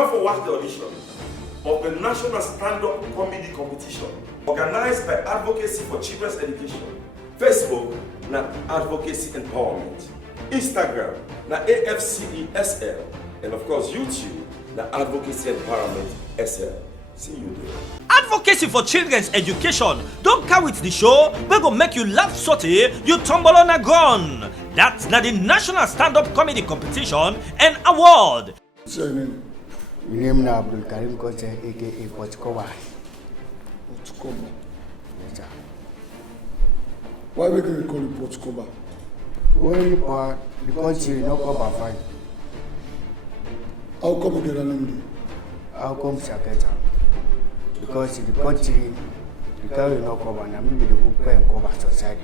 have to watch the audition of the National Stand-Up Comedy Competition organized by Advocacy for Children's Education. Facebook, na Advocacy Empowerment. Instagram, na AFCESL. And of course, YouTube, na Advocacy Empowerment SL. See you there. Advocacy for Children's Education. Don't come with the show. We go make you laugh sorty. You tumble on a gun. That's not the National Stand-Up Comedy Competition and Award. My name is Abdul Karim Koche, aka Pochkoba. Pochkoba. Yes, sir. Why we can call it Pochkoba? Well, because you know Koba fine. How come you get a name? How come Saketa? Because in the country, the car you know Koba, and I'm the book and Koba society.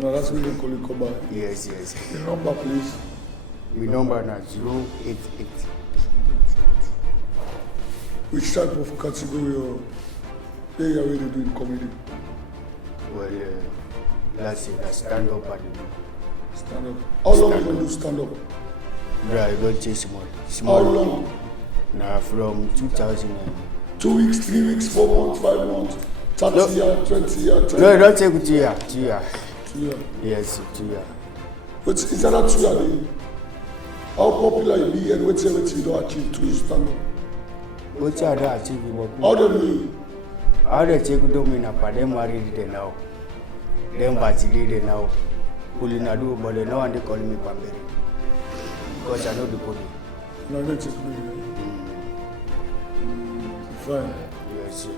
No, that's why they call it Koba. Yes, yes. The number, please. My number is 088. Which type of category or area where they do in comedy? Well, that's it, that's stand up and Stand up. How long you gonna do stand up? yeah, I don't chase small. How long? Now from 2000. 2 weeks, 3 weeks, 4 months, 5 months, 30 years, 20 years, 10 No, years. don't take 2 years. 2 years. 2 years. Yes, 2 years. But is that not 2 years? How popular you be and what's everything you don't achieve to stand up? What's your other achievement? How do you mean? How they take to me now? Them married they now. Them batty now. Pulling a do, but they know and they call me Pamberi. Because I know the body. No, let's take me. Fine. Yes, sir.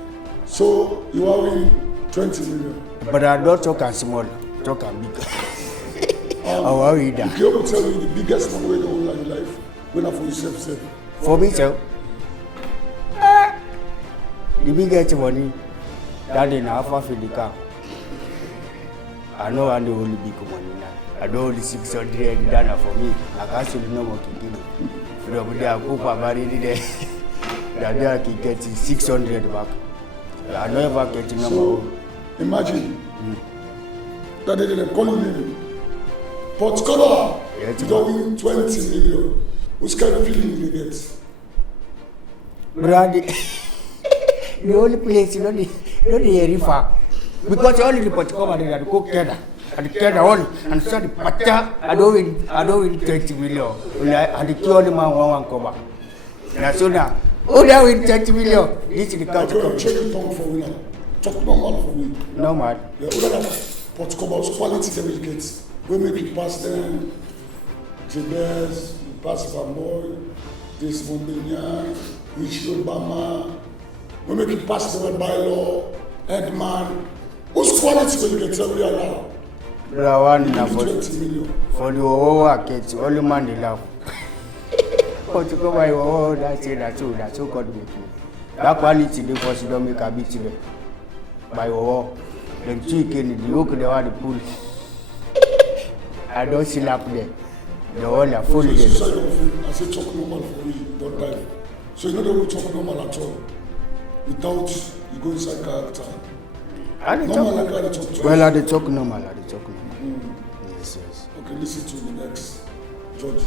So you are winning 20 million. But I don't talk and small, talk and big. How are you If you ever tell me the biggest money you don't in life, when I for yourself, say, For me, sir. The biggest money that in half of the car. I know I'm the only big money now. I don't only 600 dana for me. I can't say no more to give me. From there, I go for married there. That day I can get 600 back. I never get no so more. imagine that they didn't call you. Pochkoba, Yes, you don't win 20 million. Which kind of feeling you get? Brother, the only place you know the river. Because only the Pochkoba they had to cook together. And together only and so the pata I don't win 20 million. And the kill the man one cover. Now so now, oh they win 20 million. This is the country. Okay, check the tongue for winner. Talk normal for me. No man. Yeah, other than Pochkoba's quality that we get. We make it pass them. Jabez, pass Bamboy, this Mondenia, Rich Obama. We make it pass them by law, Edman. Whose quality will you get every hour? Brother one na 20 million. for the Owo get only man they love. Pochkoba Owo that's so God make me. That quality they for don't make a bit today. By Owo, the chicken the yoke they want the pool. I don't see up there. The whole are full So you say there. I say talk normal for you, don't die. So you know they will talk normal at all. Without you go inside character. I dey Normal talk. like how they talk to Well, I dey talk normal. Yes, yes. Okay, listen to the next judge.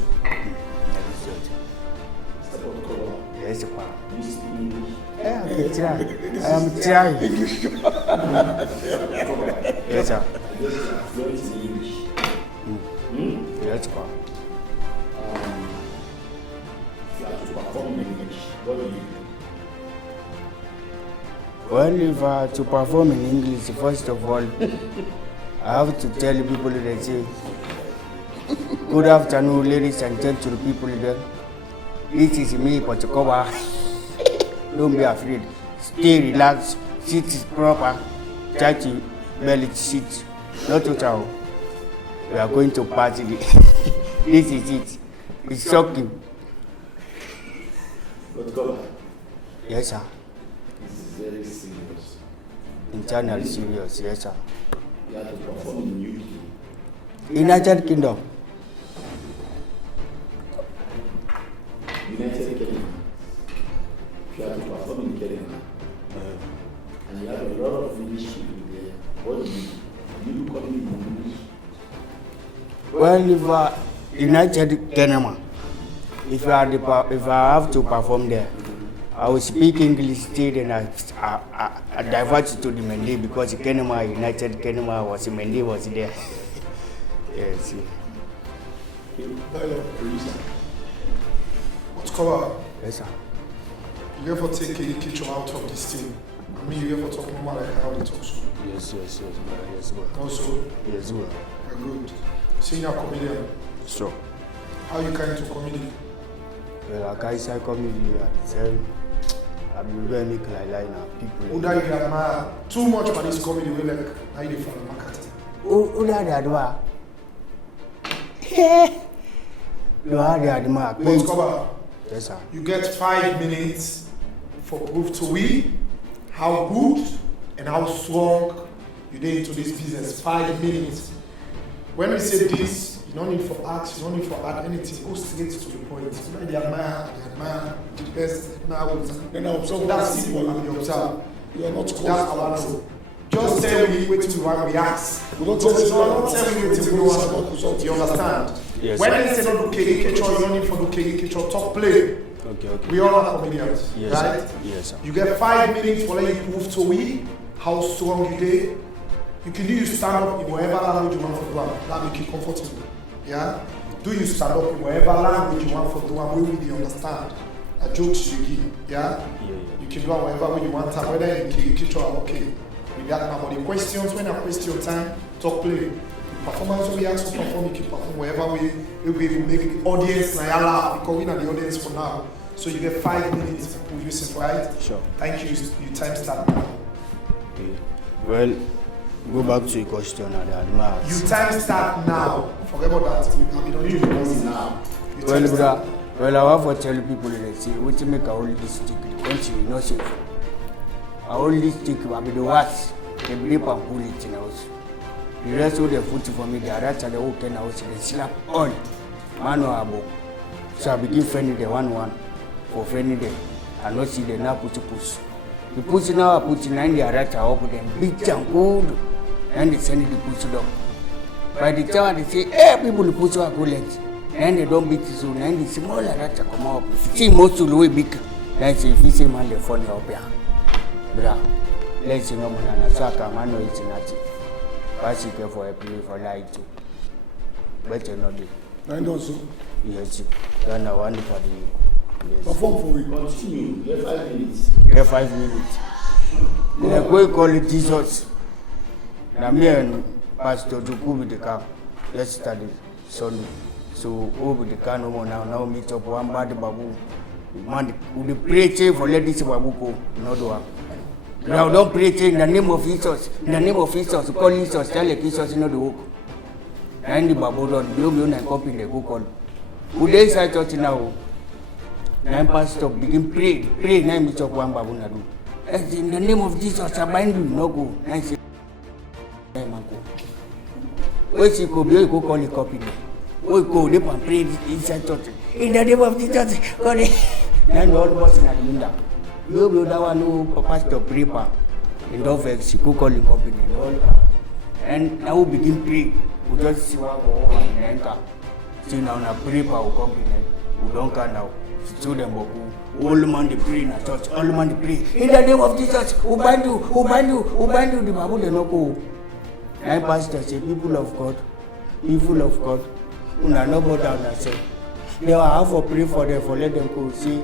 Yes, pa. I am trying. English. Yes, sir. Yes, pa. Well, if to perform in English, first of all, I have to tell people that say, good afternoon, ladies and gentlemen, people there. This is me, Pochkoba. Don't be afraid. Stay relaxed. Sit proper. Try to belly sit. Not total. We are going to party. This is it. It's shocking. Yes, sir. This is very serious. Internal serious, yes, sir. You have to perform in UK. United Kingdom. United Kingdom. You have to perform in Kenya. And you have a lot of English people there. What do you do coming in English? Well, if United Kingdom, if I have to perform there, I will speak English still, and I divert to the Mende because Kenema United, Kenema was Mende was there. Yes. Dialogue, producer. What's cover? Yes, sir. You ever take a picture out of this thing? I mean, you ever talk normal like how they talk so? Yes, well. Also, Yes, well. good. Senior comedian. So, How you kind to comedy? well, I say comedy at the same. I've been very make like now people. Who that you admire too much for this comedy? We like how you from the market. Who that admire? You are the admire. Let's cover. Yes, sir. You get 5 minutes for proof to we how good and how strong you did into this business. 5 minutes. When we say this, you don't need for acts, you don't need for add anything. Go straight to the point. You know, they admire the best. Then I observe. That's it. What you observe. You are not. That's our role. Just tell me what you want to ask. We don't tell you what you want. You understand? Yes, when sir. they say not do KK, you don't need for do KK, talk play. Okay. We all are comedians, Yes, right? sir. Yes, sir. You get 5 minutes for let you prove to we how strong you did. You can do you stand up in whatever language you want for do that make you comfortable. Yeah? Do you stand up in whatever language you want for do we really understand. A jokes you give, yeah? You can do it whatever way you want, whether you can okay. With that now, but the questions, when I question time, talk play. The performance when we ask to perform, you can perform wherever we make the audience na laugh because we are the audience for now. So you get 5 minutes to use it, right? Sure. Thank you. Your time start now. Okay. Well, go back to your question and admire. Your time start now. Forget about that. We don't use it now. Well, brother, I want to tell people that say, what you make a holistic country, no safe. A holistic will be the worst. They blip and pull it in house. The rest of the food for me, the rats and the whole 10 house, they slap on. Man or abo. So I begin friendly the 1-1 for friendly them. And not see the now put to push. The push now put in 9 the rats are up them, big and good. And they send it to push it up. By the time they say, hey, people push our bullets. And they don't beat it so, and the smaller rats come up. See most of the way big. That's if you say man, they fall up here. Bra, let's know man and Saka man no it's not. Pass it for a play for light too. Better not do. And also, Yes, then I want for the yes. perform for you. Continue. You have 5 minutes. Yeah, 5 minutes. Like we call it Jesus. Now me and Pastor Juku with the car yesterday Sunday. So over the car no more now meet up one bad babu. Man, we pray for let this babu go. No do one. Now don't pray in the name of Jesus. In the name of Jesus, call Jesus, tell the Jesus no the work. And the babu don't you and copy the go call. Who they say church now? Now pastor begin pray now meet up one babu na do. In the name of Jesus, I bind you no go. I say where she go be you go call the copy. We go they and pray inside church. In the name of Jesus, God. Then all of us in the window. You will that one who pastor prepare in the vex, you call the company. And now we begin pray. We just see one go and enter. See now na prepare our company. We don't can now. So them all man they pray in a church. All man they pray. In the name of Jesus, who bind you, the Bible they no go. And pastor say, people of God, una no go down and say, they will have to pray for them, for let them go see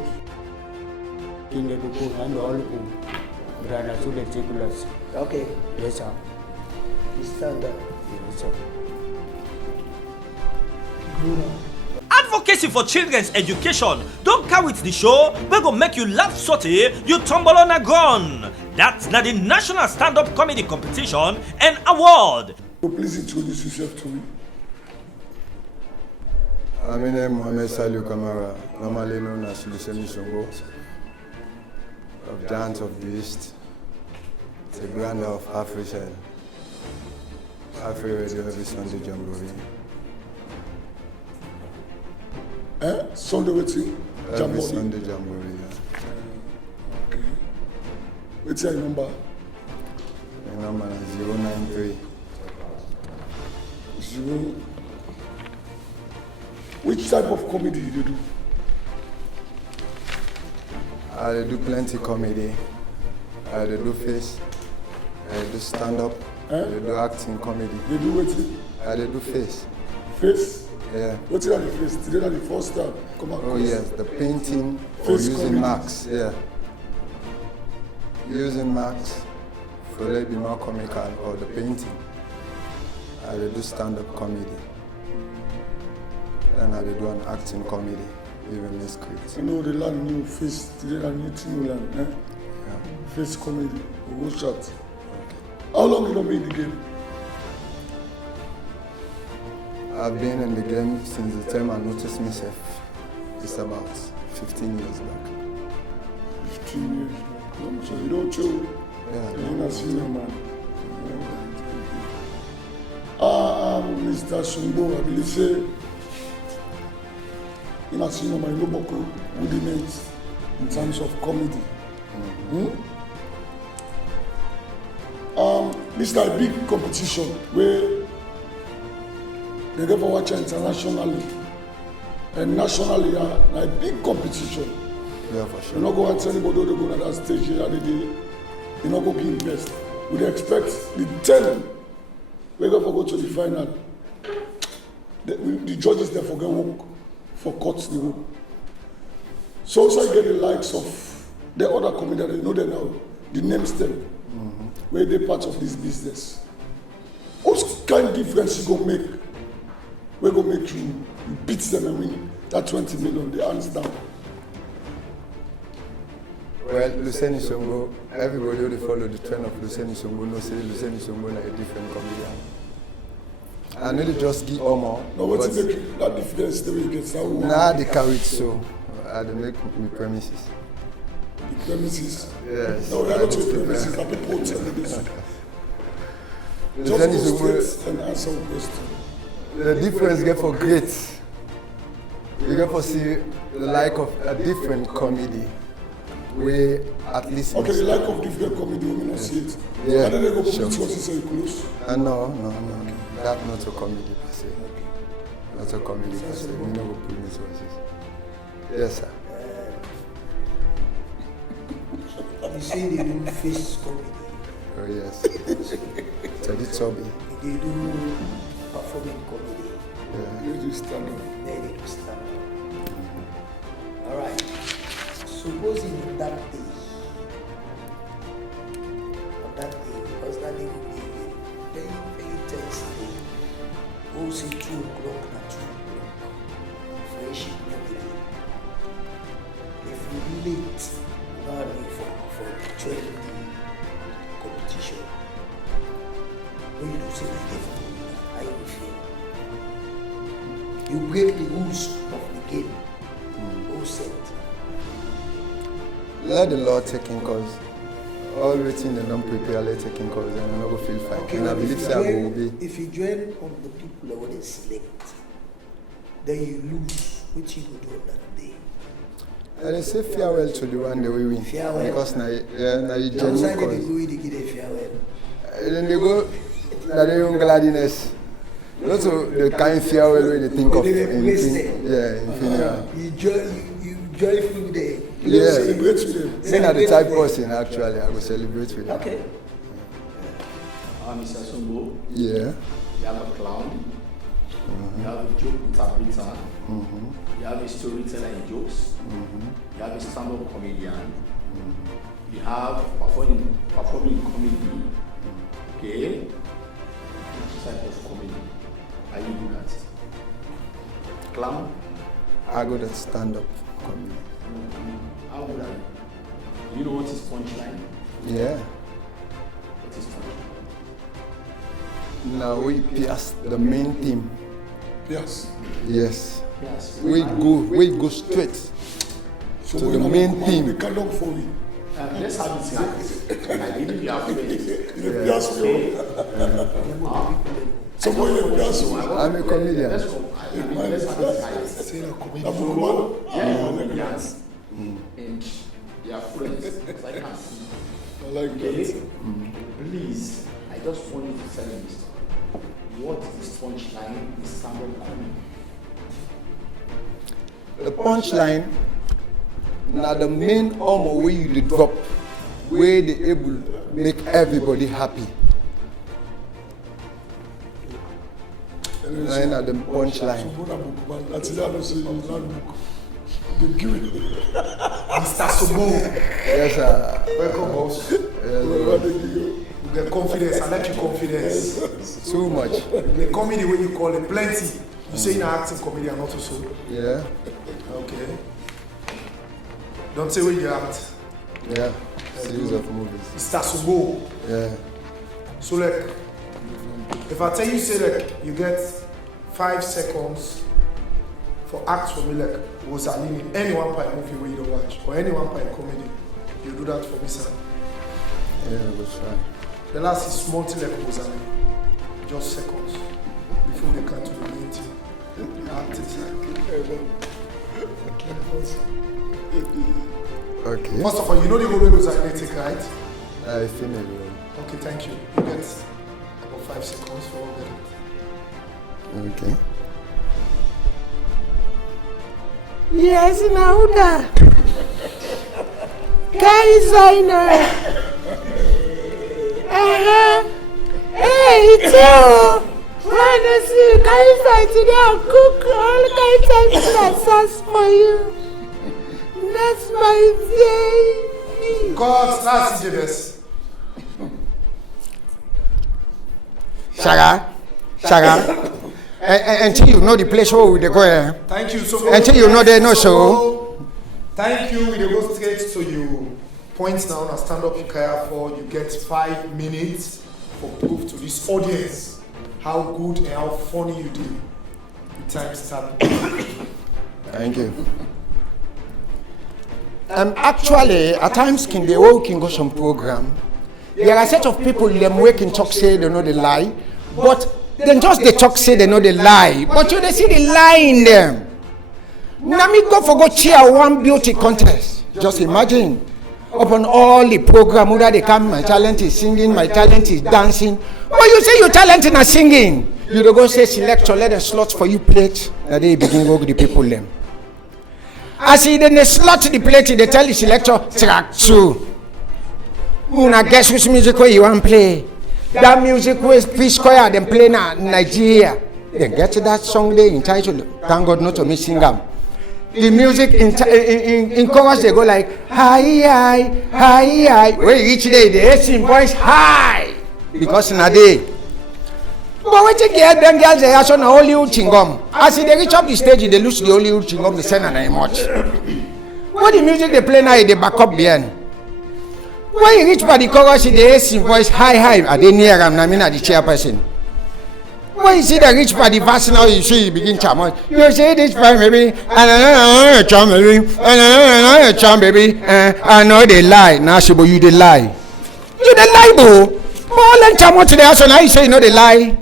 in the book and all go. Brother, so they take us. Okay. Yes, sir. You stand up. Yes, sir. Advocacy for children's education don't come with the show we go make you laugh sorty you tumble on a gun. That's not the National Stand-Up Comedy Competition and Award. So please introduce yourself to me. My name is Mohamed Saliu Kamara, normally known as Lusemi Songo, of Giants of the East, the brand of Afrishell, Afri Radio every Sunday Jamboree. Sunday with you? Every Sunday Jamboree, yeah. Okay. What's your number? My number is 093. Which type of comedy do you do? I do plenty comedy. I do face. I do stand up. I do acting comedy. They do wetin? I do face. Face? Yeah. Wetin are the face? Today na the first time come across. Oh yes, the painting or Face using comedy. marks. Yeah. Using marks for it be more comical or the painting. I do stand up comedy. Then I do an acting comedy, even the script. You know, they learn new face. Today na new thing we learn. Face comedy. We go shot. How long you don be in the game? I've been in the game since the time I noticed myself. It's about 15 years back. 15 years. So you don't chill. Yeah, You're not senior man. Mr. Sumbo, I believe say, you're not senior man, you know Boko, rudiments in terms of comedy. This is a big competition where they get for watch internationally and nationally a big competition. Yeah, for sure. You not go and tell anybody to go to that stage here and they not go give best. We expect the 10 we go to the final. The judges there forget work for courts the work. So also you get the likes of the other comedians, you know them now, the names them, where they part of this business. What kind of difference you go make? We go make you beat them and win that 20 million, the hands down. Well, Lucien Isongo, everybody who follow the trend of Lucien Isongo knows say Lucien Isongo is a different comedian. I need to just give more. No, what's that difference the way you get that one? Nah, they carry it so. I dey make my premises. The premises. Yes. No, we are not your premises, that people will tell you this. Just Lucien go Isongo, straight and answer the question. the difference get for great. You get for see the like of a different comedy. We at least. Okay, the like of different comedy, we may not see it. Yeah, And then they go put sure. it what you say close. No. That's not a comedy per se. Not a comedy per se. We never put me sources. Yes, sir. You say they do face comedy, Oh yes. Teddy Toby. they do performing comedy, Yeah. You just stand up. then they do stand up. Alright. Supposing on that day, because that day will be a very, very tense day. We'll say 2 o'clock, not 2 o'clock. Friendship never day. If you late, for join the competition, when you do say that day for me, how you feel? You break the rules of the game. Who said? Let the Lord take in cause. All waiting the non prepare let take in cause and I no go feel fine. Okay, And I but believe say I will be. if you join on the people that they select, then you lose, which you will do on that day. And they say farewell to the one that we win. Farewell. Because now you Outside genuine they cause. go in, they give them farewell. And then they go na their own gladness. Not so the kind farewell way they think of They in replace fin- them. yeah, in funeral. You joyful there. Yeah. Celebrate with them. Saying that the type person actually I will celebrate with them. Okay. Mr. Sumbo, Yeah. you have a clown, you have a joke interpreter, you have a storyteller in jokes, you have a stand-up comedian, you have performing comedy, okay? Which type of comedy are you good at? Clown? I go to stand up comedy. How good are you? Do you know what is punchline? Yeah. What is punchline? Now we pierce the main theme. Yes. Yes. Yes. We go straight. So To when the I'm main command, theme. They can look for me. Let's have it here. I didn't be afraid. They piass me. So when they piass me, I'm a comedian. Let's go. Let's have it say na comedy. here. Abukuman. Yes. And their friends. Because I can't see. I like Okay? that. Please, I just want you to tell me this. What is punchline in stand-up comedy? The punchline Now the main armor where you dey drop, where they able make everybody happy. Now the punchline. Mr. Sobo. Yes, sir. Welcome, boss. You get confidence. I like your confidence. Too much. The comedy when you call it plenty. You say you're an acting comedian, not also. Yeah. Okay. Don't say where you act. Yeah. Series of movies. Mr. Sobo. Yeah. So like, if I tell you say like you get 5 seconds for act for me like Rosaline in any one part movie where you don't watch or any one part comedy, you do that for me, sir. Yeah, we'll try. The last is small thing like Rosaline, just seconds before they come to the main thing. Act is Okay. First of all, you know the whole way Rosaline take, right? I feel it. Okay, thank you. You get about 5 seconds for all that. Okay. Yes, Nauda. Designer. Hey, Joe. Wanna see Kai today? I'll cook all kinds of sauce for you. That's my day. God, that's Jebes. Shaga. Until you know the place where we go. Thank you so much. Until you know they know so. Thank you. We go straight to you. Points now and stand up you care for. You get 5 minutes for proof to this audience how good and how funny you do. The time start. Thank you. Actually, at times can they work in go some program. There are a set of people them work in talk say they know they lie, but then just they talk say they know they lie, but you they see the lie in them. Now me go cheer one beauty contest. Just imagine upon all the program whether they come, my talent is singing, my talent is dancing. But you say your talent in a singing, you don't go say select or let a slot for you plate. Now they begin go with the people them. As he then they slot the plate, they tell the selector track 2. Una guess which music you want play. That music was Peace Choir them play na Nigeria. They get that song they entitled Thank God Not to Me Sing Am. The music in chorus they go like hi hi hi hi. When you reach there they sing voice high because na day. But when you get them girls they also na Hollywood chingom. As they reach up the stage they lose the Hollywood chingom they send an much. What the music they play now they back up behind. When you reach by the chorus they sing voice high high. Are they near am na me na the chairperson. When you see the rich by the verse now, you see you begin to you say this part baby, and charm baby, and charm baby, I know they lie. Now she you they lie. You they lie, bro. All and charm to the house, now you say you know they lie,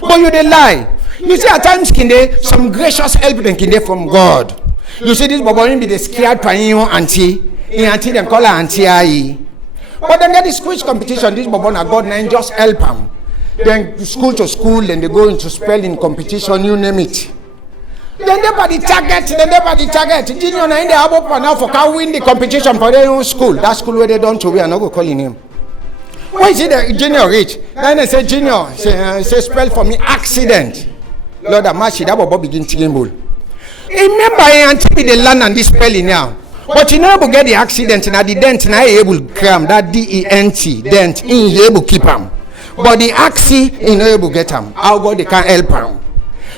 but you they lie. You see at times can they some gracious help them can they from God. You see this boy be the scared paying auntie, auntie them call her auntie aye. But then get this quiz competition. This boy na God now just help him. Then school to school, then they go into spelling competition, you name it. Then they by the target, Junior na in the abo now for can win the competition for their own school. That school where they don't to we are not go calling him. Why is it the Junior rich? Then they say Junior, say spell for me accident. Lord Amashi, that boy begin to gamble. Remember until they learn and this spelling now. But you never get the accident now the dent now able cram that DENT dent in able keep him. But the axi in able get him. How God they can help him.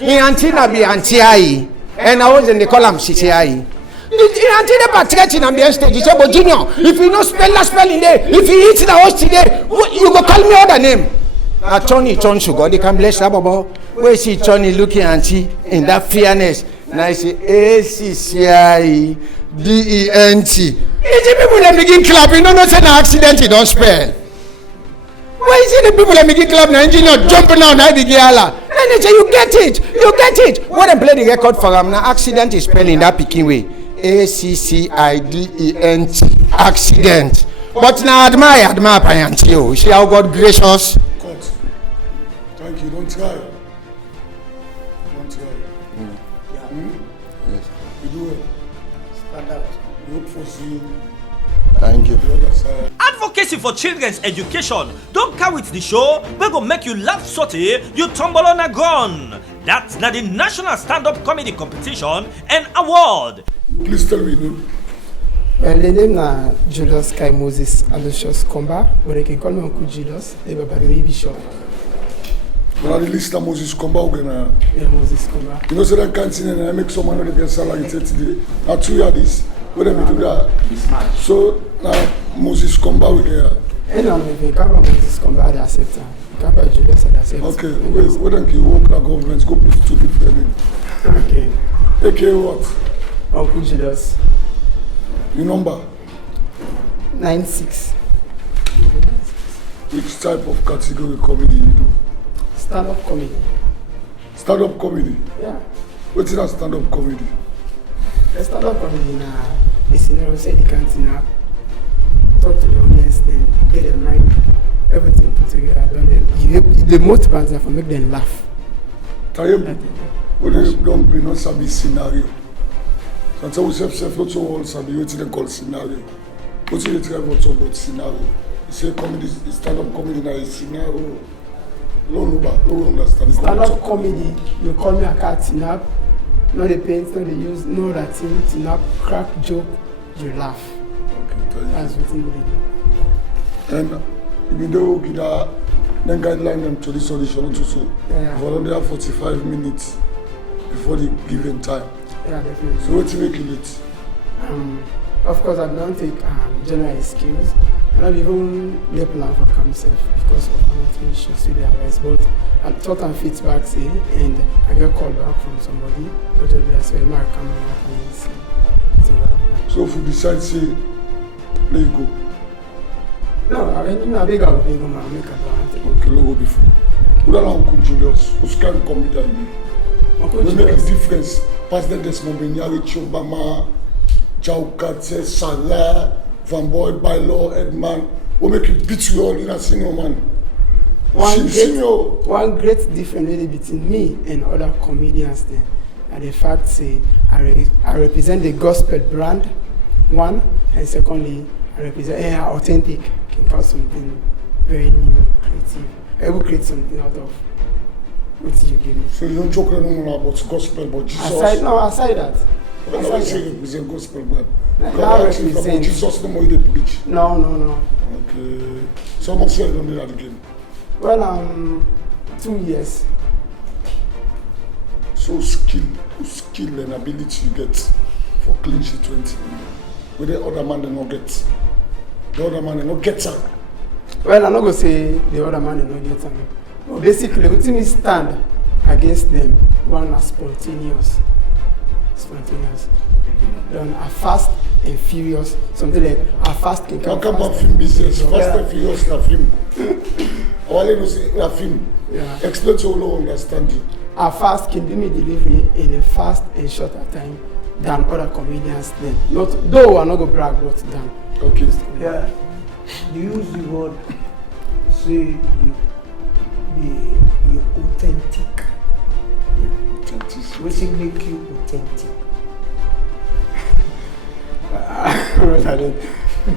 In Antina be anti-I, and I was in the column CCI. In Antina Patrick in the stage, he said, but Junior, if you know spelling there, if you eat the host today, you go call me other name. Now Tony turns to God, they can bless that baba. Where see Tony looking auntie in that fairness. Now I say ACCI DENT. Is it people that begin clapping? No, say an accident, you don't spell. Why is it the people that make it club now engineer jumping out now the gala? And they say you get it. What they play the record for them now accident is spelling that picking way. ACCIDENT accident. But now admire parents you. See how God gracious. Cut. Thank you. Don't try. Yeah. Yes. You do it. Stand out. You hope for you. Thank you. The other side. Advocacy for children's education don't come with the show we go make you laugh sorty you tumble on a gun. That's not the National Stand-Up Comedy Competition and Award. Please tell me, you know. Well, the name is Julius Kai Moses Aloysius Komba, but they can call me Uncle Julius. They were by the way bishop. When I release the Moses Komba, Yeah, Moses Komba. you know, so that can't see and I make some money they can sell like today. Now 2 years this, when we do that. So now Moses Komba we get. Anyone if you come Moses Komba, they accept her. You come by Julius, they accept. Okay, wait, we don't give work the government, go put two different names. Okay. Okay, what? Uncle Julius. Your number? 96. Which type of category comedy you do? Stand-up comedy. Stand-up comedy? Yeah. What's that stand-up comedy? The stand-up comedy now is in say the canteen now. Talk to the audience, then get their mind, everything put together. Then the most part is for make them laugh. Tayebu, when they don't bring us a scenario. Sometimes we say not so all sabi what they call scenario. What do you try to about scenario? You say comedy, stand-up comedy now is scenario. No understand. Stand-up comedy, you call me a cat snap, no the paint, no the use, no that thing, snap, crack joke, you laugh. Okay, tell you. That's what we do. And even though you know, then guideline them to this audition also. Yeah. For only have 45 minutes before the given time. Yeah, definitely. So what do you make it late? Of course, I don't take general skills. I don't even lay plan for myself because of amateur issues with the arrest. But I thought and feedback say, and I get called back from somebody. But I say, "My camera can see." So if you decide say, let you go. No, I mean, I beg I'll make a advantage. Okay, let's go before. Who don't Uncle Julius? Who's can come with that? Uncle We make a Julius. difference. President Desmond Benyari, Obama, Jaukatse, Salah, Van Boy, Bailo, Edman. We make it beat you all in a senior man. One great difference really between me and other comedians then, and the fact say I represent the gospel brand, one, and secondly I represent authentic, can call something very new, creative. I will create something out of what you give me. So you don't joke anymore about gospel, but Jesus. Aside that. When I say represent gospel, man. Now Because about represent. Jesus, no more they preach. No. Okay. So much say I don't need that again. Well, 2 years. So skill and ability you get for clean sheet 20. With the other man they not get. The other man they not get her. Well, I'm not going to say the other man is not getting me. But basically, what me stand against them, one are spontaneous. Then a fast and furious, something like a fast can How come come about fast. film business? Fast Yeah. and furious na film. All I know say na film. Yeah. Explain to all understand you. A fast can do me delivery in a fast and shorter time than other comedians then. Not though I'm not going to brag, but than. Okay. Yeah. You use the word, say you authentic. What make you authentic?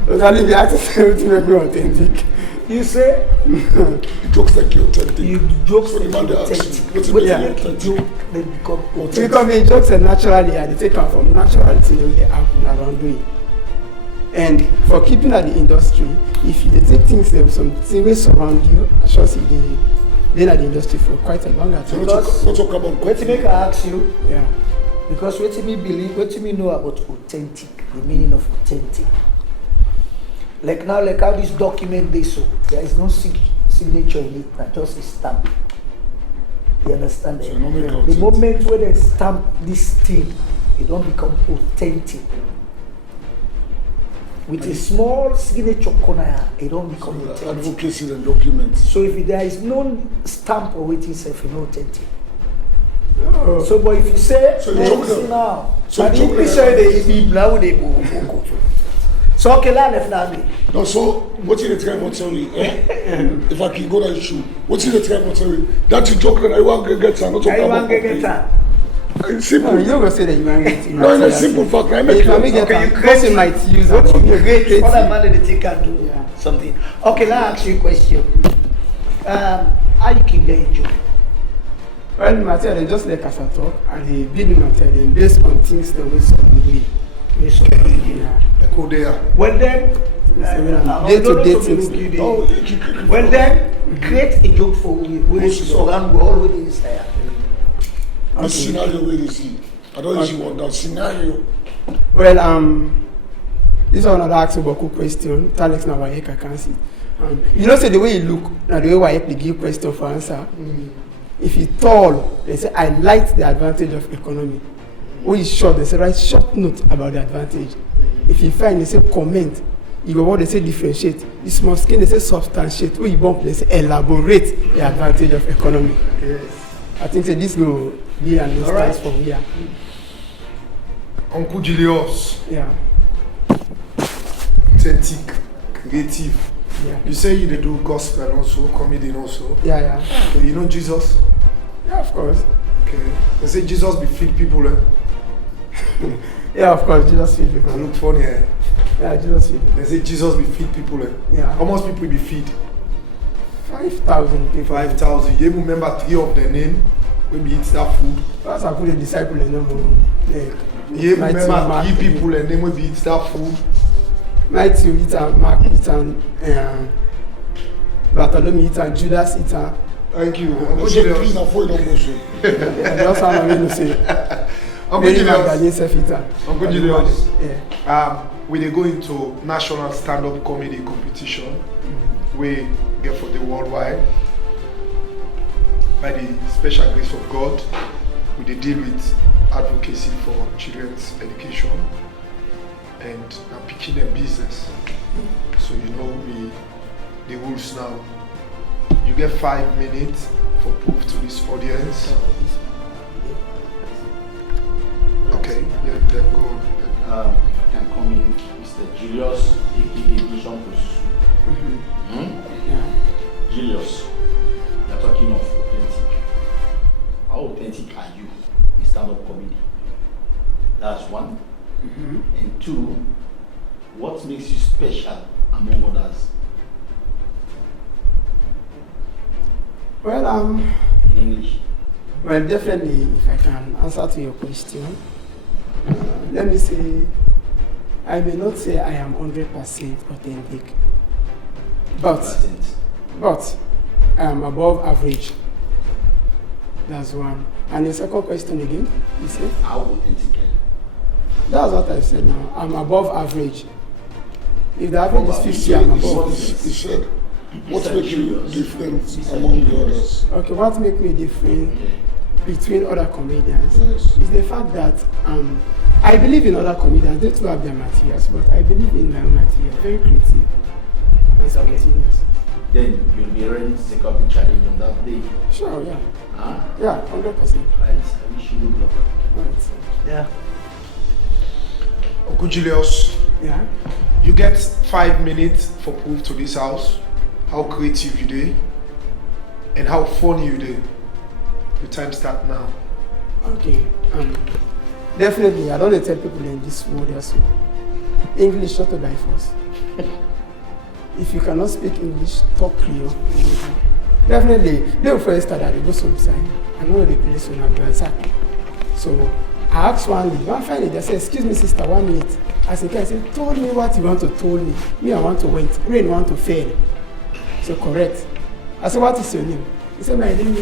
Rosalie, you have to say what make me authentic. You say You jokes like you authentic. you joke So the man they ask you, authentic. what's What make Yeah. you you make you authentic? joke they become authentic. Because the jokes are naturally, they take them from naturality when they happen around me. And for keeping at the industry, if you take things that something will surround you, I sure see they been at the industry for quite a longer So time. not talk about What make I ask you? Yeah. Because what me believe, what me know about authentic, the meaning of authentic. Like now, like how this document they so there is no signature in it, not just a stamp. You understand? So no make The authentic. moment where they stamp this thing, it don't become authentic. With a small signature corner, it don't become authentic. Advocacy and documents. So if there is no stamp or waiting self, it's not authentic. So, but if you say, So you "Hey, joke see them. now," So and you if joke you them. say they now they go. So okay, let definitely. No, so what you try to tell me? If I can go that issue, what you try to tell me? That you joke that I want to get her, not talk I about want to get copy. that. Simple. No, you don't go say that you want it. No, it's a simple fact. I make If I make it, Okay, you person might use it. You create Creative. other man that they can do Yeah. something. Okay, let me ask you a question. How you keep getting job? Well, material, just like as I talk, and he build material based on things that we saw with me. Yeah. The code there. Well then, Day-to-day things. Oh, well then, create a joke for we. We surround we all with inside. the scenario where you see. I don't usually want that scenario. Well, this one another ask about cool question. Talex na why I can see. You know, say the way you look, now the way why they give question for answer. If you tall, they say I like the advantage of economy. When you short, they say write short note about the advantage. If you find, they say comment. You go what they say differentiate. You small skin, they say substantiate. When you bump, they say elaborate the advantage of economy. Yes. I think say this will be an instance from here. Uncle Julius, Yeah. authentic, creative. Yeah. You say you dey do gospel and also comedy also. Yeah. Okay, you know Jesus? Yeah, of course. Okay. They say Jesus be feed people. Eh? Yeah, of course. Jesus feed I people. look funny. Eh? Yeah, Jesus feed people. They say Jesus be feed people. Eh? Yeah. How much people be feed? 5,000 people. 5,000. You even remember 3 of their name when we eat that food? That's I put a disciple in them. You even Matthew, remember Mark, 3 people and name when we eat that food? Matthew, Ethan, Mark, Ethan, Bartholomew, Ethan, Judas, Ethan. Thank you. Uncle Also, please Julius. avoid them also. Yeah, that's what I'm going to say. Uncle Mary Julius. Magdalene, Seth, Ethan. Uncle Julius. Yeah. We dey go into national stand-up comedy competition. We get for the worldwide. By the special grace of God, we dey deal with advocacy for children's education and picking them business. So you know the rules now. You get 5 minutes for proof to this audience. Okay, yeah, then go on. If I can come in, Mr. Julius, aka Vision Pursue. Yeah. Julius, you're talking of authentic. How authentic are you in stand-up comedy? That's one. And 2, what makes you special among others Well, in English? well, definitely, if I can answer to your question, let me say, I may not say I am 100% authentic, but I am above average. That's one. And the second question again, you said? How authentic are you? That's what I said now. I'm above average. If the average is 50, I'm above. He said, what makes you different among the others? Okay, what makes me different between other comedians Yes. is the fact that I believe in other comedians. They too have their materials, but I believe in my own material. Very creative and spontaneous. Then you'll be ready to take up the challenge on that day. Sure, yeah. Huh? Yeah, 100%. Right? I wish you good luck. Right. Yeah. Uncle Julius, Yeah. you get 5 minutes for proof to this house. How creative you dey and how funny you dey. The time start now. Okay. Definitely, I don't tell people in this world also. English shut up by force. If you cannot speak English, talk Creole. Definitely, they will first start at the go some side. I know the place will not do exactly. So I asked one lady, one fine lady, I said, excuse me sister, 1 minute. I said, I said, told me what you want to told me. Me, I want to win. Rain want to fail. So correct. I said, what is your name? He said, my name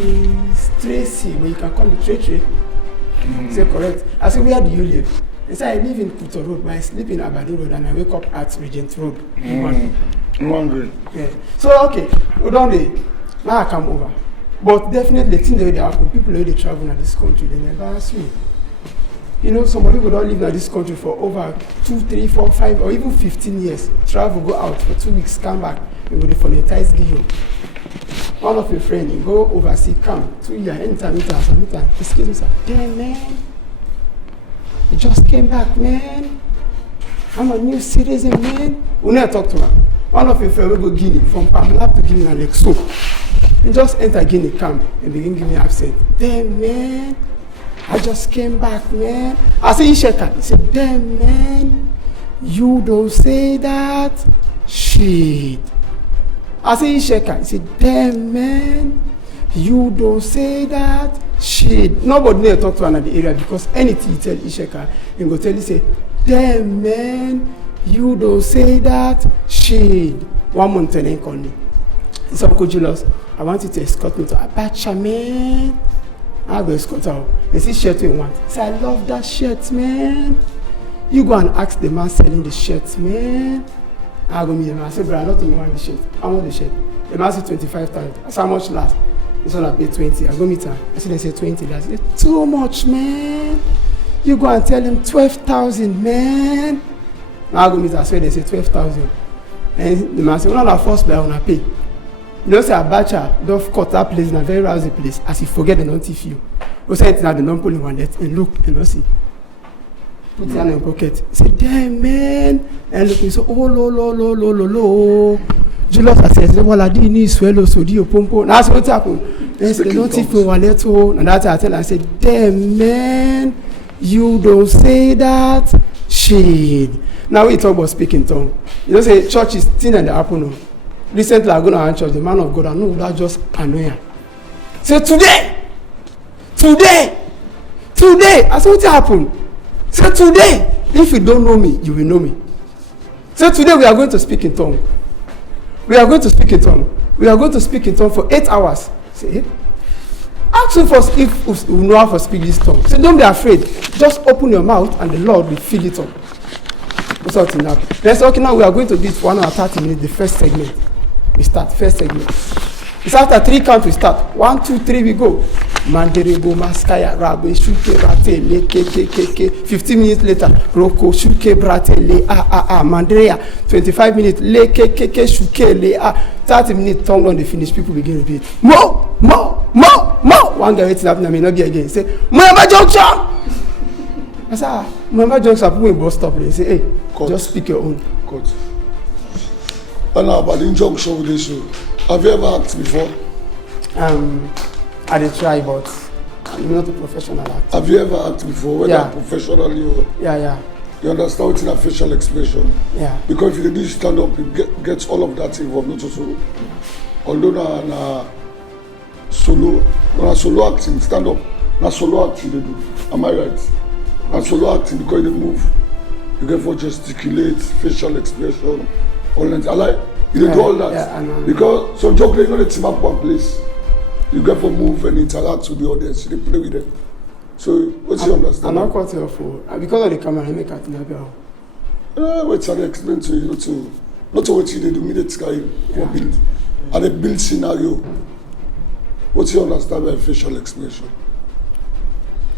is Tracy, but you can call me Trey. He said, correct. I said, where do you live? He said, I live in Kuto Road, but I sleep in Aberdeen Road and I wake up at Regent Road. Yeah. So, okay, hold on there. Now I come over. But definitely, the thing that they happen, people who they travel in this country, they never ask me. You know, some people don't live in this country for over 2, 3, 4, 5, or even 15 years. Travel, go out for 2 weeks, come back, and go to phonetize Guillaume. One of your friends, you go overseas, come, 2 years, anytime, excuse me, sir. Damn, man. You just came back, man. I'm a new citizen, man. We never talk to her. One of your friends will go Guinea, from Pamela to Guinea and Lexo. You just enter Guinea camp and begin giving me absent. Damn, man. I just came back, man. I said, Isheka. He said, damn, man. You don't say that. Shit. I said, Isheka. He said, damn, man. You don't say that. Shit. Nobody never talk to another area because anything you tell Isheka, he go tell you, say, damn, man. You don't say that. Shit. 1 month and then call me. He said, Uncle Julius, I want you to escort me to Abacha, man. I go escort her. They see shirt you want. He said, I love that shirt, man. You go and ask the man selling the shirt, man. I go meet him. I said, bro, I don't think you want the shirt. I want the shirt. The man said 25,000. I said, how much last? This one I paid 20. I go meet her. I said, they say 20. I said, too much, man. You go and tell him 12,000, man. Now I go meet her. I said, they say 12,000. And the man said, well, not first buy, I want to pay. You know, say Abacha, don't cut that place in a very rousy place. As you forget, they don't thief you. We say it's not the non-pull in one let and look and not see. Put it in your pocket. He said, damn, man. And look, he said, oh, lo. Julius, I said, well, I didn't need swallow, so do you pompo. That's what happened. They said, they don't thief me one let home. And that's what I tell her. I said, damn, man. You don't say that. Shit. Now we talk about speaking tongue. You know, say church is thin and the apple no. Recently, I go to our church, the man of God, I know that just annoy him. Say, today, I said, what happened? Say, today, if you don't know me, you will know me. Say, today, we are going to speak in tongue. We are going to speak in tongue for 8 hours. Say, ask him first if we know how to speak this tongue. Say, don't be afraid. Just open your mouth and the Lord will fill it up. What's up now? Let's okay, now we are going to do it for 1 hour 30 minutes, the first segment. We start first segment. It's after 3 counts we start. 1, 2, 3 we go. Manderebo, Maskaya, Rabe, Shuke, Brate, Le, Ke. 15 minutes later, Roko, Shuke, Brate, Le, Mandrea. 25 minutes, Le, Ke, Shuke, Le, 30 minutes, tongue on the finish. People begin to repeat. More. One guy waiting up, I may not be again. Say, Moyamba Junction! I said, Moyamba Junction, people in bus stop. They say, hey, just speak your own. Coach. And now about the injunction with this show. Have you ever acted before? I did try, but I'm not a professional actor. Have you ever acted before, whether professionally or? Yeah. You understand what's in a facial expression? Yeah. Because if you do stand up, it gets all of that involved, not also. Although na solo acting, stand up, na solo acting they do. Am I right? Na solo acting because they move. You get for gesticulate, facial expression, all that. I like. You do all that. Yeah, I know. Because some joke they know they team up one place. You get for move and interact with the audience. You play with them. So what's your understanding? I'm not quite helpful. Because of the camera, I make it happen. Wait till I explain to you, not to what you do, me the sky for build. And a build scenario. What's your understanding by facial expression?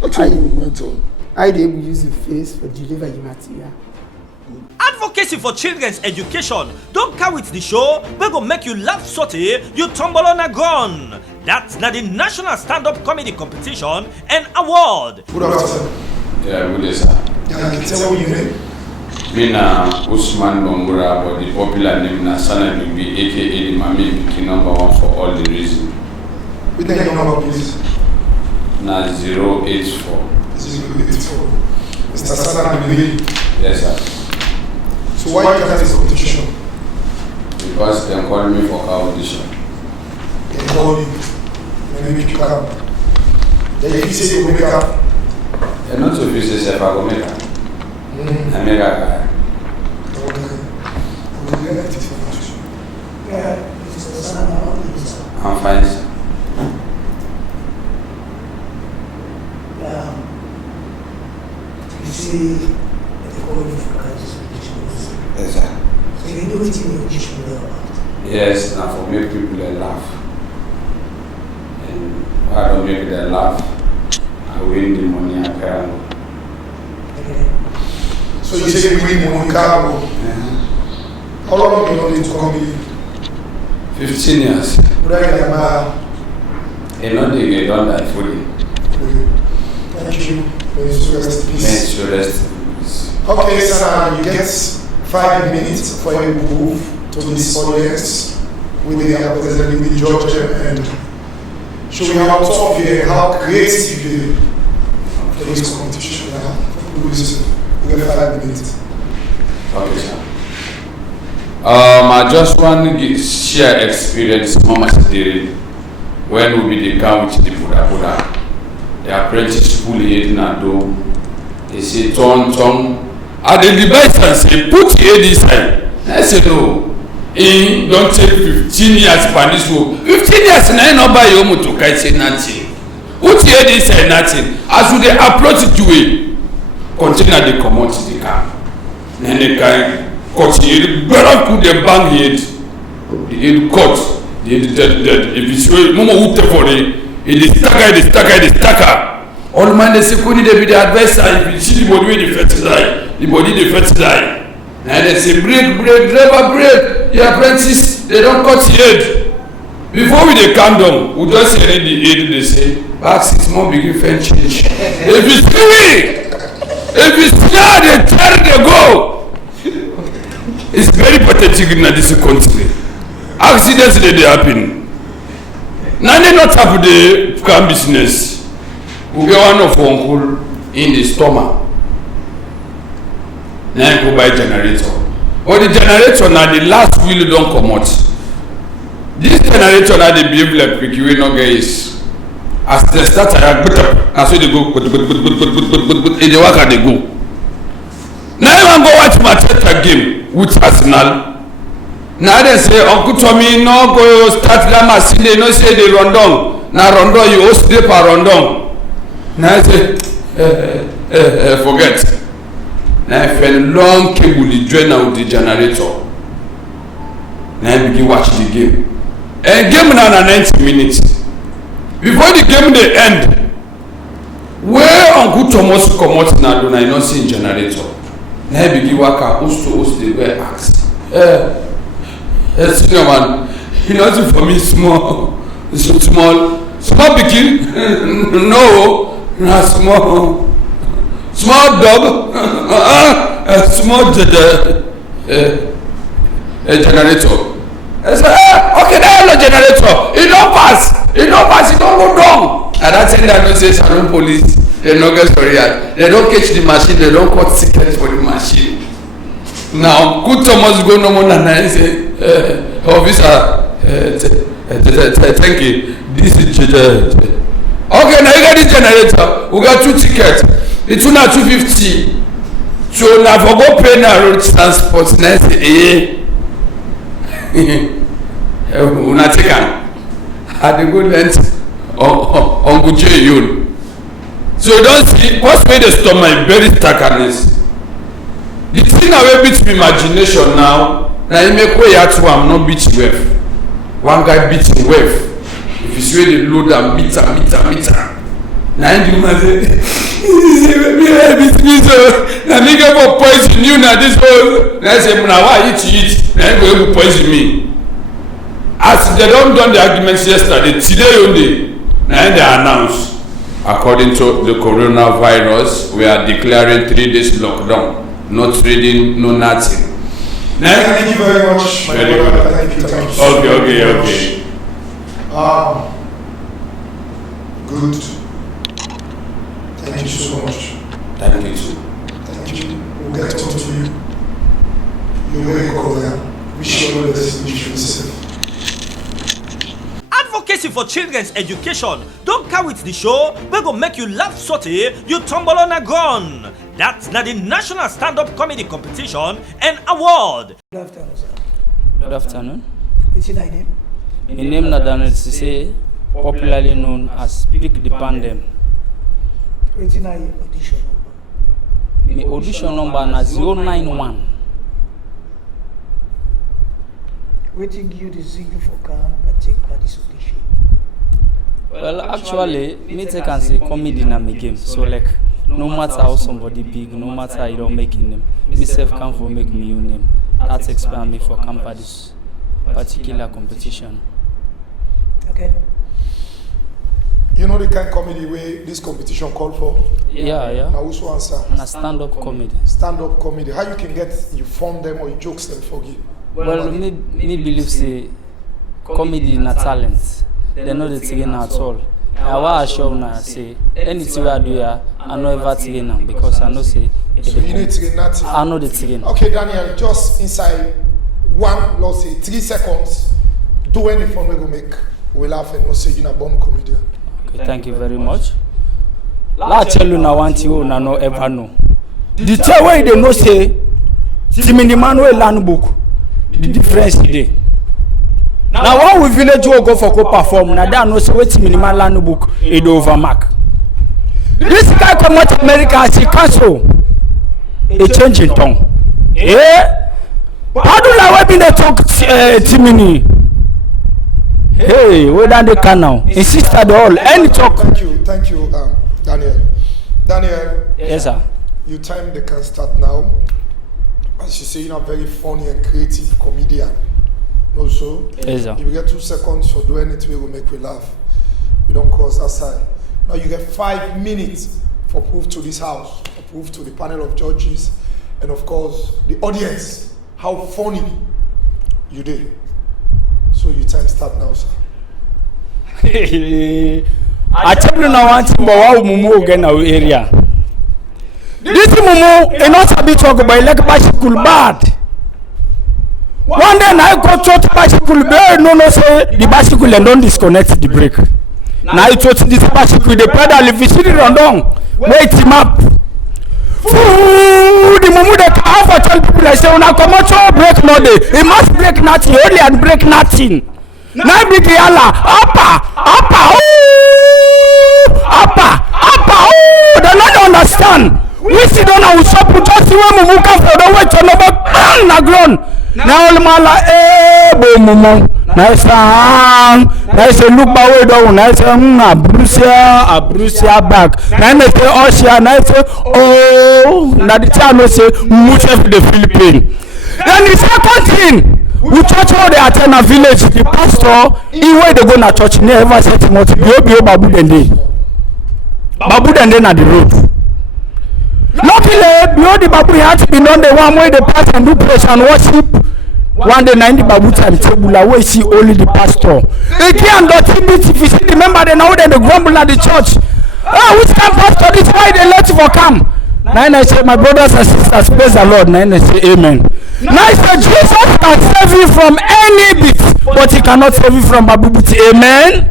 That's your movement on. I able to use the face for delivery material. Advocacy for children's education don't come with the show. We go make you laugh sorty, you tumble on a gun. That's not the National Stand-Up Comedy Competition and Award. Good afternoon. Yeah, good day, sir. Yeah, I can tell you name. Me na Usman Bambura, but the popular name na Sana Dubi, aka the Mami Biki #1 for all the reasons. We take your number, please. Na 084. 084. Mr. Sana Dubi. Yes, sir. So why you enter this competition? Because they call me for audition. They call you. They make you come. Then you say you make up. And not to be say if I go make up. I make up. I'm fine, sir. You see, they call you for guys. Yes, sir. So you know what you audition about? Yes, now for make people they laugh. And why I don't make them laugh, I win the money I carry. Okay. So you say you win money cargo. How long have you known it to come here? 15 years. Would I get my... And not they get done that fully. Thank you. May you rest in peace. May you rest in peace. Okay, sir, you get 5 minutes for you to move to this audience with the representative, the judge, and show me how tough you are, how creative you are. for this competition. We get 5 minutes. Okay, sir. I just want to share experience Mama Sidiri when we be the car with the Buddha. The apprentice pull it in and do. They say, Tom. I the device and say, put your head inside. I say, no. Don't take 15 years for this work. 15 years and I not buy your motor, I say nothing. Put your head inside, nothing. As we approach it to it, continue the commodity car. Then they can continue. Better put the bang head. The head cut. If it's way, Mama would take for it. It is stacker. All man they say, couldn't they be the advisor? If you see the body, the first die. And they say, break, driver, break. The apprentice, they don't cut the head. Before we they calm down, we just say the head, they say, back 6 more begin French change. If it's here, they tell they go. It's very pathetic in this country. Accidents they happen. Now they not have the car business. We get one of uncle in the stomach. Now go buy generator. But the generator now the last wheel don't come out. This generator now they behave like quick you will not get is. As they start and so they go in the work and they go. Now you want go watch Manchester game with Arsenal. Now they say Uncle Tommy no go start that machine they no say they run down. Now run down you host dey per run down. Now I say forget. Now I fell long cable the drain out the generator. Now I begin watch the game. And game now na 90 minutes. Before the game dey end, where Uncle Thomas come out na do na you no see generator. Now I begin waka host to host dey go ask. Senior man, you know nothing for me small pikin? No, na small dog, small generator. I say, okay, that's no generator. It don't pass, it don't go down. And that thing that don't say Salon police, they don't get sorry. They don't catch the machine, they don't cut tickets for the machine. Now, good Thomas go no more than I say, officer, thank you. This is okay, now you got this generator. We got 2 tickets. The 2 now 250. So now for go pay now road transport. Now say, una take am. I dey go lent on Gucci Yun. So you don't see what's made the stop my very stackerness. The thing that will beat me imagination now. Now you make way out to am not beat wave. One guy beat him wave. If you see the load and meter. Now you man say, me so. Now me go for poison you now this whole. Now say now why eat? Now you go poison me. As they don't done the arguments yesterday, today only. Now they announce, according to the coronavirus, we are declaring 3 days lockdown. No trading, no nothing. Now, thank you very much, my brother. Thank you. Okay. Good. Thank you so much. Thank you too. Thank you. We'll get on to you. You're very cool. Wish you all the best. Wish you safe. Advocacy for children's education don't come with the show we go make you laugh sotey you tumble on a gun. That's not the National Stand-Up Comedy Competition and Award. Good afternoon, sir. Good afternoon. What's your name? My name is Daniel Sise, popularly known as Pick the Pandem. What's your audition number? My audition number is 091. Waiting you the single for camp and take part this audition. Well, actually, me take and say comedy in my game. So like, no matter how somebody big, no matter how you don't make name, myself can for make me your name. That expand me for camp at this particular competition. Okay. You know the kind of comedy way this competition called for? Yeah. Now who's answer? Na stand-up comedy. Stand-up comedy. How you can get you form them or you jokes them for you? Well, me believe say comedy na talent. They know the thing at all. I want to show now say anything I do here, I know ever train now because I know say. So you need to train nothing. I know the train. Okay, Daniel, just inside 3 seconds, do anything we go make. We laugh and no say you're a born comedian. Okay, thank you very much. I tell you now one thing you no ever know. The tell way they know say, Timini Manuel land book. The difference today. Now when we village will go for perform, now they know say what Timini Man land book it over mark. This guy come out America and he cancel a change in tongue. Eh? How do I be the talk Timini? Hey, where done they can now? Insist at all. Any talk. Thank you, Daniel. Daniel. Yes, sir. Your time they can start now. As you say, you're a very funny and creative comedian. Also, yes, sir. You get 2 seconds for doing it, we will make we laugh. We don't cause aside. Now you get 5 minutes for proof to this house, for proof to the panel of judges, and of course the audience how funny you did. So your time start now, sir. I tell you now one thing about Mumu again our area. This Mumu is not a bit talk about like bicycle bad. One day I go to bicycle, no say the bicycle and don't disconnect the brake. Now I thought this bicycle the pedal if you see it run down, wait him up. The Mumu they can for tell people I say when I come out to brake no day, it must break nothing, only and break nothing. Now big yalla, upper, they don't understand. We sit down and we shop with just the way Mumu come for the way to never bang na ground. Now all mala bo Mumu. Nice look by way down. Nice Brucia back. Nice Ossia. Nice oh. Now the time we say much of the Philippines. Then the second thing. We church all they attend a village. The pastor, he way they go na church never said him to be Babu Dende. Babu Dende na the road. Luckily, beyond the Babu had to be done the one way they pass and do praise and worship. One day 90 Babu time table away see only the pastor. They can't do it if you see the member they now they grumble at the church. Oh, which kind of pastor this why they let you for come? Now I say my brothers and sisters praise the Lord. Now I say amen. Now I say Jesus can save you from any bit, but he cannot save you from Babu Buti. Amen.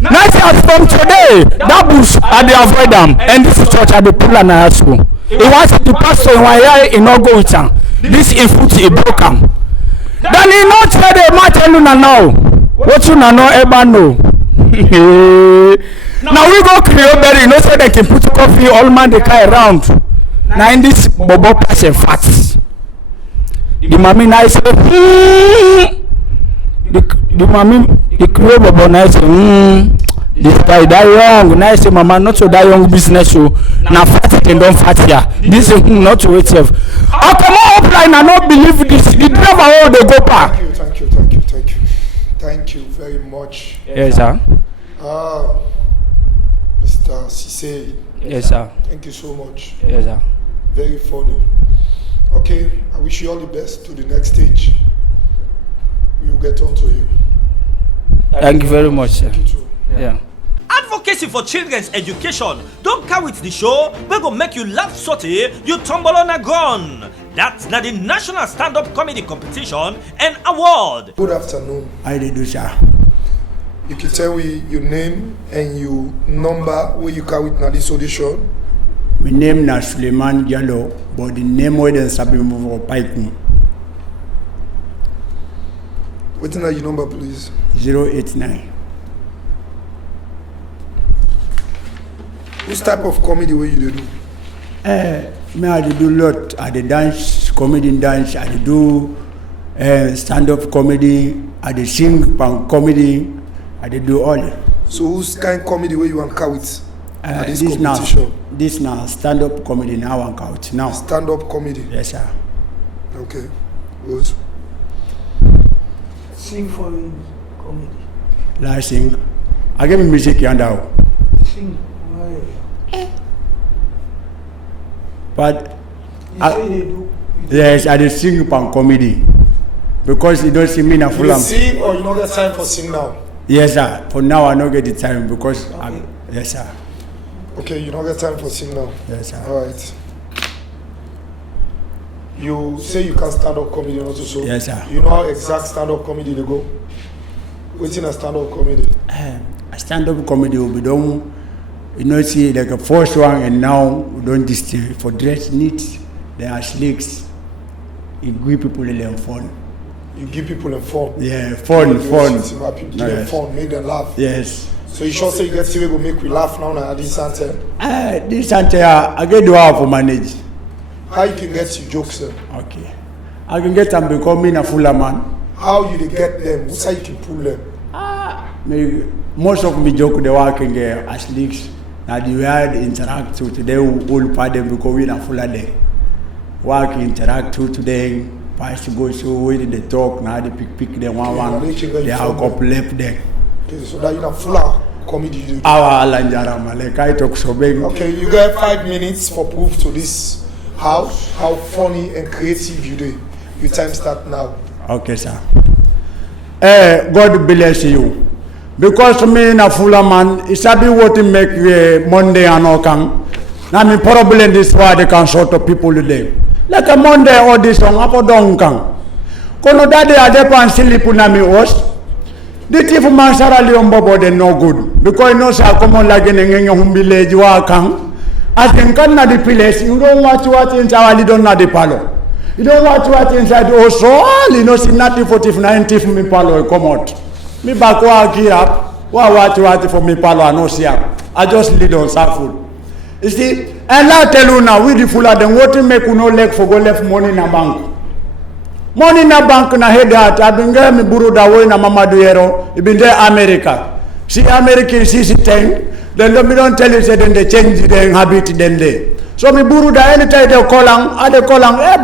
Now I say as from today, that bush I they avoid them, and this church I they pull an high school. He wants the pastor in one year in no go with him. This in foot he broke him. Then he not say the matter you now. What you know ever know. Now we go create berry, no say they can put coffee all man they carry around. Now in this bobo pass and fat. The mommy now say the mommy the create bobo now say this guy that young. Now say mama not so that young business so now fat and don't fat here. This is not to wait here. I come up line and not believe this. The driver all they go back. Thank you very much. Yes, sir. Mr. Sise. Yes, sir. Thank you so much. Yes, sir. Very funny. Okay, I wish you all the best to the next stage. We will get on to you. Thank you very much, sir. Thank you too. Yeah. Advocacy for children's education don't come with the show we go make you laugh sorty you tumble on a gun. That's not the National Stand-Up Comedy Competition and Award. Good afternoon. I did do, sir. You can tell me your name and your number where you carry with this audition. My name na Suleiman Diallo, but the name where they sabi move for Paiku. What's your number, please? 089. Which type of comedy will you do? Me I do lot. I dance, comedy dance. I do stand-up comedy. I sing comedy. I do all. So whose kind of comedy will you want to with? This competition? This now stand-up comedy now and count now. Stand-up comedy. Yes, sir. Okay. Good. Sing for me, comedy. I sing. I give me music and now. Sing. Why? But Yes, I just sing pan comedy because you don't see me na full. You sing or you don't get time for sing now? Yes, sir. For now, I don't get the time because yes, sir. Okay, you don't get time for sing now. Yes, sir. All right. You say you can stand up comedy also, so yes, sir. You know how exact stand up comedy they go? Waiting a stand up comedy. A stand up comedy will be done. You know, see like a first one, and now we don't distill for dress neat. There are slicks. You give people a little fun. You give people a fun. Yeah, fun. Give them fun, make them laugh. Yes. So you sure say you get to go make we laugh now at this center? This center, I get the hour for manage. How you can get your jokes then? Okay. I can get them becoming a fuller man. How you get them? What's how you can pull them? Most of me joke the work can get as leaks. Now the way they interact with they all part them because we are fuller day. Work interact with today. Pass to go so where they talk now they pick them one. They have couple left there. Okay, so that you are fuller comedy. Our Alanjarama like I talk so big. Okay, you get 5 minutes for proof to this. How funny and creative you do. Your time start now. Okay, sir. God bless you. Because me na fuller man, it's a bit what to make Monday and all come. Now me problem this why they can sort of people today. Like a Monday audition, apo don kan. Kono dade ade pan silipu na mi host. The chief man Sarah Leon Bobo they no good. Because no say come on like ngenyo humbileji wa kan. As in can na the place, you don't want to watch inside you don't na the palo. You don't want to watch inside also you know see nothing for 90 for me palo come out. Me back wa gear up. Wa watch for me palo I no see am. I just lead on Saful. You see, and I tell you now, we the fuller them what to make you no leg for go left money in a bank. Money in a bank na head out. I've been getting me buru da way na mama duero. I've been there America. See American see thing. Then me don't tell you say then they change their habit then they. So me buru da anytime they call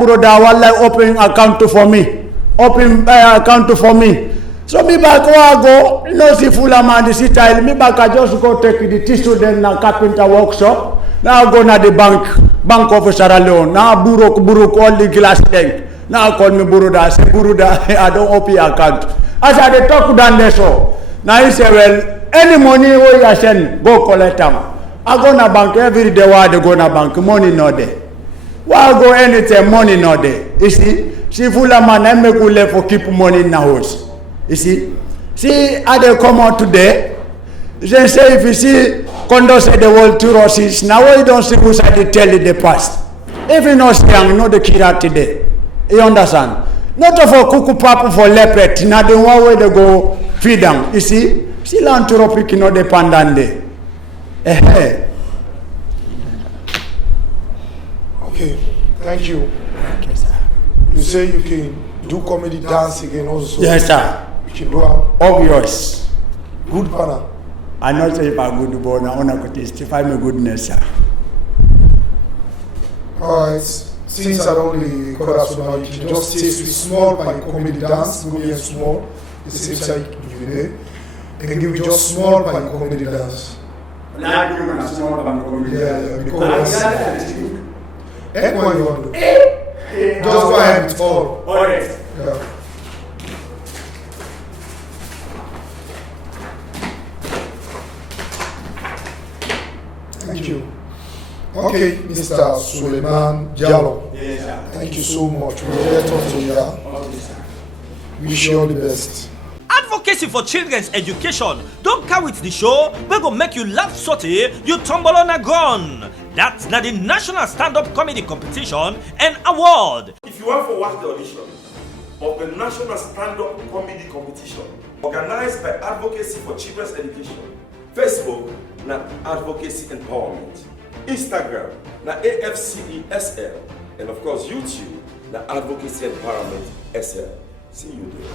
buru da wallahi open account for me. Open account for me. So me back wa go, no see fuller man the style. Me back I just go take the tissue then na carpenter workshop. Now go na the bank of Sierra Leone. Now buru all the glass tank. Now call me buru da. Say buru da I don't open account. As I dey talk down there so. Now he say well any money wey you send go collect am. I go na bank every day why they go na bank money not there. Why go anytime money not there. You see fuller man I make you left for keep money in the house. You see how they come out today. They say if you see Kondo said the world two roses. Now you don't see who's at the tell it the past. If you know young, you know the kid out today. You understand? Not for cuckoo papa for leopard. Now the one way they go feed them. You see philanthropic you know the pandande. Okay, thank you. Okay, sir. You say you can do comedy dance again also. Yes, sir. You can do it. Obvious. Good partner. I not say if I good but I want to testify my goodness, sir. Alright. Since I don't really record us now, you can just taste with small by comedy dance, go here small, the same side you there. They can give you just small by comedy dance. Yeah, because what you want to do. Just go ahead with all. Alright. Yeah. Thank you. Okay, Mr. Suleiman Diallo. Yes, sir. Thank you so much. We will get on to you. Wish you all the best. Advocacy for children's education don't come with the show we go make you laugh sorty you tumble on a gun. That's not the National Stand-Up Comedy Competition and Award. If you want to watch the audition of the National Stand-Up Comedy Competition organized by Advocacy for Children's Education, Facebook na Advocacy Empowerment, Instagram na AFCESL, and of course YouTube na Advocacy Empowerment SL. See you there.